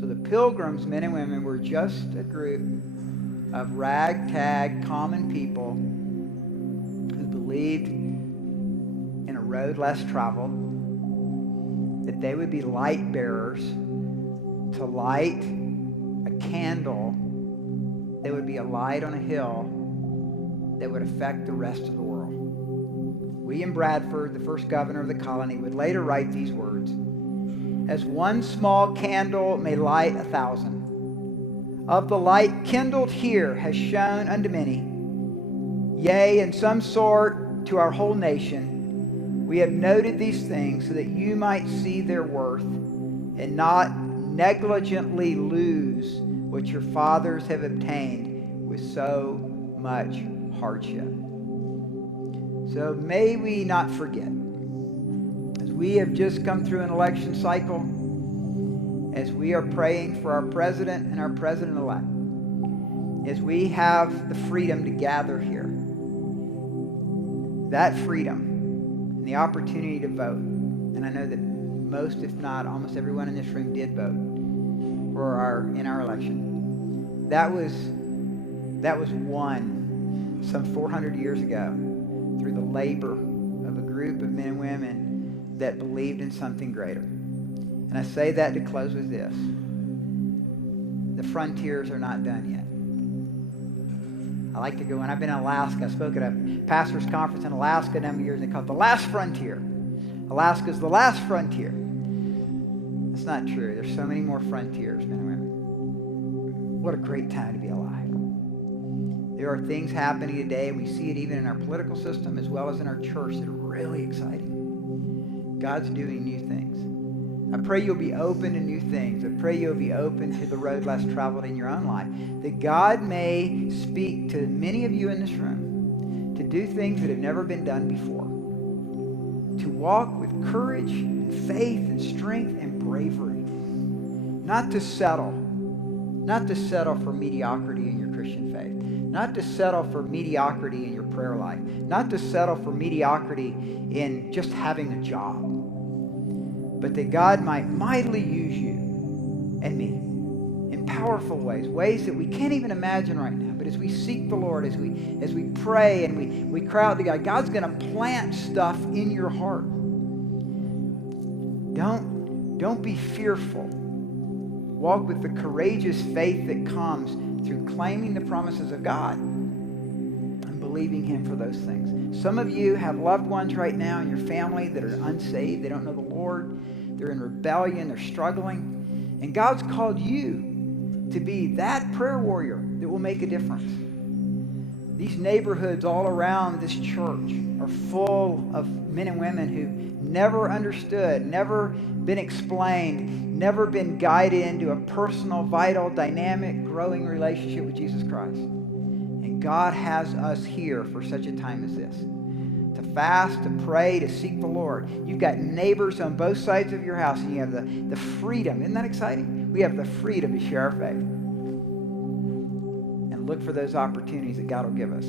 So the Pilgrims, men and women, were just a group of ragtag, common people who believed in a road less traveled, that they would be light bearers to light a candle that would be a light on a hill that would affect the rest of the world. William Bradford, the first governor of the colony, would later write these words: "As one small candle may light 1,000, of the light kindled here has shone unto many, yea, in some sort to our whole nation. We have noted these things so that you might see their worth and not negligently lose what your fathers have obtained with so much hardship." So may we not forget, as we have just come through an election cycle, as we are praying for our president and our president-elect, as we have the freedom to gather here, that freedom and the opportunity to vote, and I know that most, if not almost everyone in this room did vote in our election. That was won some 400 years ago through the labor of a group of men and women that believed in something greater. And I say that to close with this: the frontiers are not done yet. I like to go, when I've been in Alaska, I spoke at a pastor's conference in Alaska a number of years, and they called it the last frontier. Alaska's the last frontier. That's not true. There's so many more frontiers, men and women. What a great time to be alive. There are things happening today, and we see it even in our political system as well as in our church, that are really exciting. God's doing new things. I pray you'll be open to new things. I pray you'll be open to the road less traveled in your own life, that God may speak to many of you in this room to do things that have never been done before, to walk with courage and faith and strength and bravery, not to settle for mediocrity in your Christian faith, not to settle for mediocrity in your prayer life, not to settle for mediocrity in just having a job, but that God might mightily use you and me in powerful ways that we can't even imagine right now. But as we seek the Lord, as we pray and we cry out to God, God's going to plant stuff in your heart. Don't be fearful. Walk with the courageous faith that comes through claiming the promises of God and believing Him for those things. Some of you have loved ones right now in your family that are unsaved. They don't know the Lord. They're in rebellion. They're struggling. And God's called you to be that prayer warrior that will make a difference. These neighborhoods all around this church are full of men and women who never understood, never been explained, never been guided into a personal, vital, dynamic, growing relationship with Jesus Christ. And God has us here for such a time as this, to fast, to pray, to seek the Lord. You've got neighbors on both sides of your house, and you have the freedom. Isn't that exciting? We have the freedom to share our faith and look for those opportunities that God will give us.